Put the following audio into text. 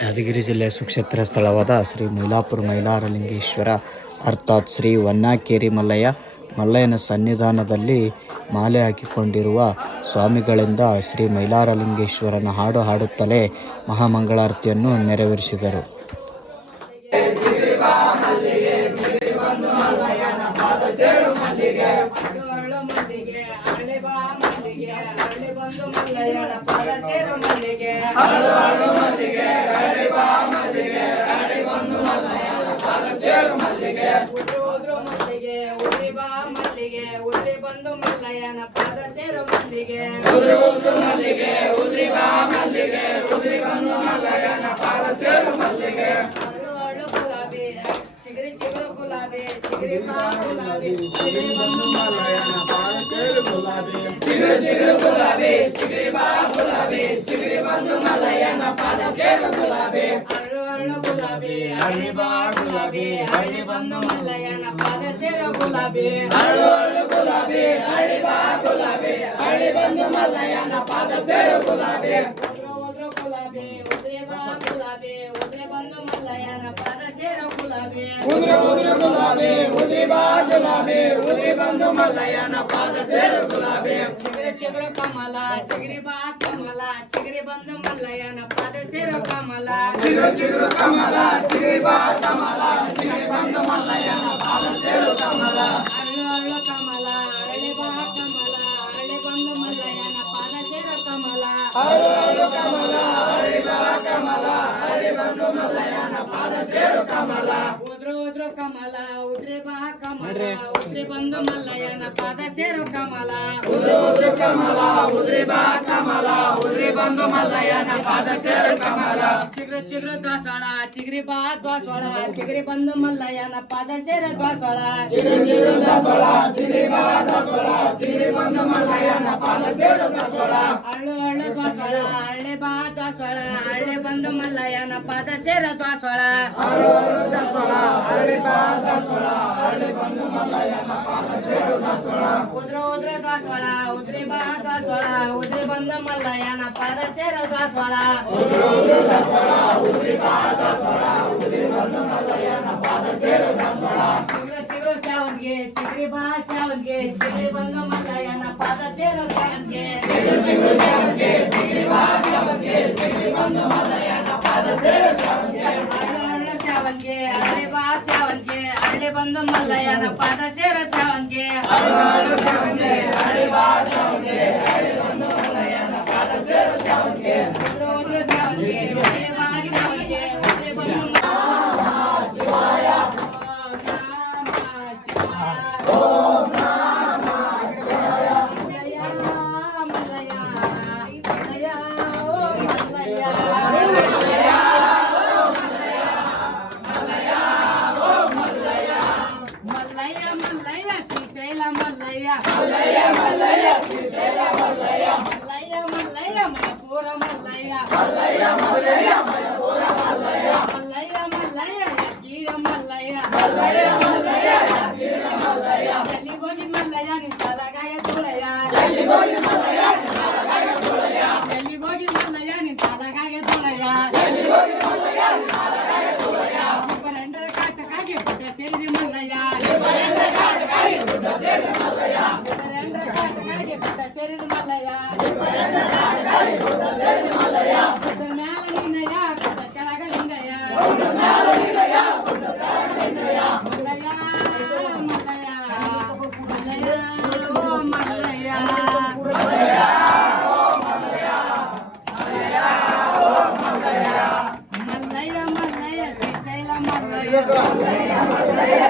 ಯಾದಗಿರಿ ಜಿಲ್ಲೆಯ ಸುಕ್ಷೇತ್ರ ಸ್ಥಳವಾದ ಶ್ರೀ ಮೈಲಾಪುರ ಮೈಲಾರಲಿಂಗೇಶ್ವರ ಅರ್ಥಾತ್ ಶ್ರೀ ವನ್ನಾಕೇರಿ ಮಲ್ಲಯ್ಯನ ಸನ್ನಿಧಾನದಲ್ಲಿ ಮಾಲೆ ಹಾಕಿಕೊಂಡಿರುವ ಸ್ವಾಮಿಗಳಿಂದ ಶ್ರೀ ಮೈಲಾರಲಿಂಗೇಶ್ವರನ ಹಾಡು ಹಾಡುತ್ತಲೇ ಮಹಾಮಂಗಳಾರತಿಯನ್ನು ನೆರವೇರಿಸಿದರು. ಉದ್ರಿ ಬಂದು ಮಲ್ಲಯ್ಯನ ಪಾದ ಸೇರು ಮಲ್ಲಿಗೆ ಉದ್ರಿ ಬಾ ಮಲ್ಲಿಗೆ ಉದ್ರಿ ಬಂದು ಮಲ್ಲಯ್ಯನ ಪಾದ ಸೇರು ಮಲ್ಲಿಗೆ ಅಳು ಗುಲಾಬಿ ಚಿಗರಿ ಚಿಗುರು ಗುಲಾಬಿ ಚಿಗರಿ ಬಾ ಗುಲಾಬಿ ಚಿಗರಿ ಬಂದು ಮಲ್ಲಯ್ಯನ ಪಾದ ಸೇರು ಗುಲಾಬಿ ಚಿಗುರು ಚಿಗುರು ಗುಲಾಬಿ ಚಿಗರಿ ಬಾ ಗುಲಾಬಿ ಚಿಗರಿ ಬಂದು ಮಲ್ಲಯ್ಯನ ಪಾದ ಸೇರು ಗುಲಾಬಿ ಅಳು ಗುಲಾಬಿ ಹಳ್ಳಿ ಬಾ ಗುಲಾಬಿ ಹಳ್ಳಿ ಬಂದು ಮಲ್ಲಯ್ಯನ ಪಾದ ಸೇರು ಗುಲಾಬಿ ಅಳು ಗುಲಾಬಿ ಹಳ್ಳಿ ಬಾ ಗುಲಾಬಿ ಹಳ್ಳಿ ಬಂದು ಮಲ್ಲಯ್ಯನ ಪಾದ ಸೇರು ಗುಲಾಬಿ ಉದ್ರು ಗುಲಾಬಿ ಉದ್ರಿ ಬಾ ಗುಲಾಬಿ ಉದ್ರಿ ಬಂದು ಮಲ್ಲಯ್ಯನ ಪಾದ ಸೇರು ಗುಲಾಬಿ ಉದ್ರು ಗುಲಾಬಿ ಉದ್ರಿ ಬಾ ಗುಲಾಬಿ ಉದ್ರಿ ಬಂದು ಮಲ್ಲಯ್ಯನ ಪಾದ ಸೇರು ಗುಲಾಬಿ ಚಿಗುರಿ ಚಿಗುರು ಕಮಲ ಚಿಗುರಿ ಬಾ ಕಮಲ ಚಿಗುರಿ ಬಂದು ಮಲ್ಲಯ್ಯನ ಪಾದ ಸೇರು ಕಮಲ ಚಿಗುರು ಚಿಗುರು ಕಮಲ ಚಿಗುರಿ ಬಾ ಕಮಲ ಚಿಗುರಿ ಬಂದು ಮಲ್ಲಯ್ಯನ ಪಾದ ಸೇರು ಕಮಲ ಅರಳು ಕಮಲ ಅರಳಿ ಬಾ ಕಮಲ ಅರಳಿ ಬಂದು ಮಲ್ಲಯ್ಯನ ಪಾದ ಸೇರು ಕಮಲ ಅರಳು ಕಮಲ ಅರಳಿ ಬಾ ಕಮಲ ಅರಳಿ ಬಂದು ಮಲ್ಲಯ್ಯನ ಪಾದ ಸೇರು ಕಮಲ ಉದ್ರು ಕಮಲ ಉದ್ರಿ ಬಾ ಕಮಲ ಉದ್ರಿ ಬಂದು ಮಲ್ಲಯ್ಯನ ಪಾದ ಸೇರು ಕಮಲ ಉದ್ರು ಕಮಲ ಉದ್ರಿ ಬಾ ಕಮಲ ಉದ್ರಿ ಬಂದು ಮಲ್ಲಯ್ಯನ ಪಾದ ಸೇರು ಕಮಲ ಚಿಗುರು ಚಿಗುರು ದಾಸವಾಳ ಚಿಗುರಿ ಬಾ ದಾಸವಾಳ ಚಿಗುರಿ ಬಂದು ಮಲ್ಲಯ್ಯನ ಪಾದ ಸೇರು ದಾಸವಾಳ ಚಿಗುರು ಚಿಗುರು ದಾಸವಾಳ ಚಿಗುರಿ ಬಾ ದಾಸವಾಳ ಚಿಗುರಿ ಬಂದು ಮಲ್ಲಯ್ಯನ ಪಾದ ಸೇರು ದಾಸವಾಳ ಅಳ್ಳು ದಾಸವಾಳ ಅಳ್ಳೆ ಬಾ ದಾಸವಾಳ ಅಳ್ಳೆ ಬಂದು ಮಲ್ಲಯ್ಯನ ಪಾದ ಸೇರು ದಾಸವಾಳ ದಾಸವಾಳ ಅಳ್ಳೆ ಬಾ ದಾಸವಾಳ ಅಳ್ಳೆ ಬಂದು ಮಲ್ಲಯ್ಯನ ಪಾದ ಸೇರು ದಾಸವಾಳ ಉದ್ರು ದಾಸವಾಳ ಉದ್ರಿ ಬಾ ದಾಸವಾಳ ಉದ್ರಿ ಬಂದು ಮಲ್ಲಯ್ಯನ ಪಾದ ಸೇರು ದಾಸವಾಳ ಉದ್ರು ದಾಸವಾಳ ಉದ್ರಿ ಬಾ ದಾಸವಾಳ ಉದ್ರಿ ಬಂದು ಮಲ್ಲಯ್ಯನ ಪಾದ ಸೇರು ದಾಸವಾಳ ಚಿಗುರು ಚಿಗುರು ಶಾವನ್ಗೆ ಚಿಗುರಿ ಬಾ ಶಾವನ್ಗೆ ಚಿಗುರಿ ಬಂದು ಮಲ್ಲಯ್ಯನ ಪಾದ ಸೇರು ಶಾವನ್ಗೆ ಚಿಗುರು ಚಿಗುರು ಶಾವನ್ಗೆ ಚಿಗುರಿ ಬಾ ಶಾವನ್ಗೆ ಚಿಗುರಿ ಬಂದು ಮಲ್ಲಯ್ಯನ ಪಾದ ಸೇರು ಶಾವನ್ಗೆ ಅರಳು ಶಾವನ್ಗೆ ಅರಳಿ ಬಾ ಶಾವನ್ಗೆ ಅರಳಿ ಬಂದು ಮಲ್ಲಯ್ಯನ ಪಾದ ಸೇರು ಶಾವನ್ಗೆ ಅರಳು ಶಾವನ್ಗೆ ಅರಳಿ ಬಾ ಶಾವನ್ಗೆ ಅರಳಿ ಬಂದು ಮಲ್ಲಯ್ಯನ ಪಾದ ಸೇರು ಶಾವನ್ಗೆ ಉದ್ರು ಶಾವನ್ಗೆ ಉದ್ರಿ ಬಾ ಶಾವನ್ಗೆ ಉದ್ರಿ ಬಂದು ಶಿವಾಯ ಓಂ ನಮಃ ಶಿವಾಯ ಮಲ್ಲಯ್ಯ ಮಲ್ಲಯ್ಯ ಓಂ ಮಲ್ಲಯ್ಯ ಮಲ್ಲಯ್ಯ ಮಲ್ಲಯ್ಯ ಶ್ರೀಶೈಲ ಮಲ್ಲಯ್ಯ ಮಲ್ಲಯ್ಯ ಮಲ್ಲಯ್ಯ ಶ್ರೀಶೈಲ ಮಲ್ಲಯ್ಯ ಮಲ್ಲಯ್ಯ ಮಲ್ಲಯ್ಯ ಮಯಪುರ ಮಲ್ಲಯ್ಯ ಮಲ್ಲಯ್ಯ ಮಲ್ಲಯ್ಯ ಮಯಪುರ ಮಲ್ಲಯ್ಯ ಮಲ್ಲಯ್ಯ ಮಲ್ಲಯ್ಯ ಯಾದಗಿರಿ ಮಲ್ಲಯ್ಯ ಮಲ್ಲಯ್ಯ ಮಲ್ಲಯ್ಯ ಯಾದಗಿರಿ ಮಲ್ಲಯ್ಯ ಎಲ್ಲಿ ಹೋಗಿ ಮಲ್ಲಯ್ಯ ನಿನ್ ತಲಗಾಯ ತುಳಯ್ಯ ಎಲ್ಲಿ ಹೋಗಿ ಮಲ್ಲಯ್ಯ ನಿನ್ ತಲಗಾಯ ತುಳಯ್ಯ ಎಲ್ಲಿ ಹೋಗಿ ಮಲ್ಲಯ್ಯ ನಿನ್ ತಲಗಾಯ ತುಳಯ್ಯ ಎಲ್ಲಿ ಹೋಗಿ ಮಲ್ಲಯ್ಯ ನಿನ್ ತಲಗಾಯ ತುಳಯ್ಯ ಇಬ್ಬರೆಂಡರ ಕಾಟಕಾಗಿ ಗುಡ್ಡ ಸೇರಿದೆ ಮಲ್ಲಯ್ಯ ಇಬ್ಬರೆಂಡರ ಕಾಟಕಾಗಿ ಗುಡ್ಡ ಸೇರಿದೆ ಮಲ್ಲಯ್ಯ ಇಬ್ಬರೆಂಡರ ಕಾಟಕಾಗಿ ಗುಡ್ಡ ಸೇರಿದೆ ಮಲ್ಲಯ್ಯ ಇಬ್ಬರೆಂಡರ ಕಾಟಕಾಗಿ ಗುಡ್ಡ ಸೇರಿದೆ ಮಲ್ಲಯ್ಯ ಗುಡ್ಡ ಮ್ಯಾಲ ನಿನ್ನಯ್ಯ ಗುಡ್ಡ ಕೆಳಗ ಲಿಂಗಯ್ಯ ಗುಡ್ಡ ಮ್ಯಾಲ ನಿನ್ನಯ್ಯ ಗುಡ್ಡ ಕೆಳಗ ಲಿಂಗಯ್ಯ ಮಲ್ಲಯ್ಯ ಮಲ್ಲಯ್ಯ ಮಲ್ಲಯ್ಯ ಓ ಮಲ್ಲಯ್ಯ ಮಲ್ಲಯ್ಯ ಓ ಮಲ್ಲಯ್ಯ ಮಲ್ಲಯ್ಯ ಓ ಮಲ್ಲಯ್ಯ ಮಲ್ಲಯ್ಯ ಮಲ್ಲಯ್ಯ ಶ್ರೀಶೈಲ ಮಲ್ಲಯ್ಯ ಮಲ್ಲಯ್ಯ ಮಲ್ಲಯ್ಯ